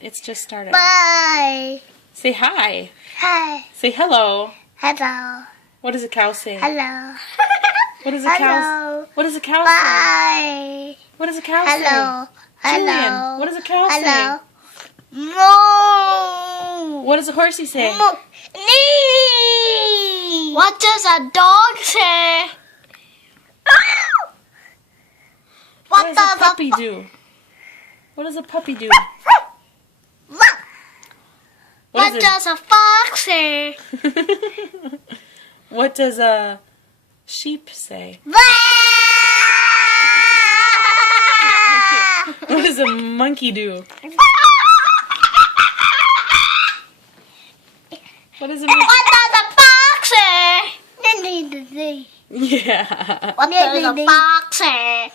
It's just started. Bye. Say hi. Hi. Say hello. Hello. What does a cow say? Hello. What does a cow? Hello. What does a cow say? Bye. What does a cow Hello. say? Julian, Hello. what does a cow Hello. say? Moo. What does a horsey say? Moo. Nee. What does a dog say? What does a puppy do? What does a puppy do? What does a fox say? What does a sheep say? What does a monkey do? What does a monkey? What does a fox say? Yeah. What does a fox say?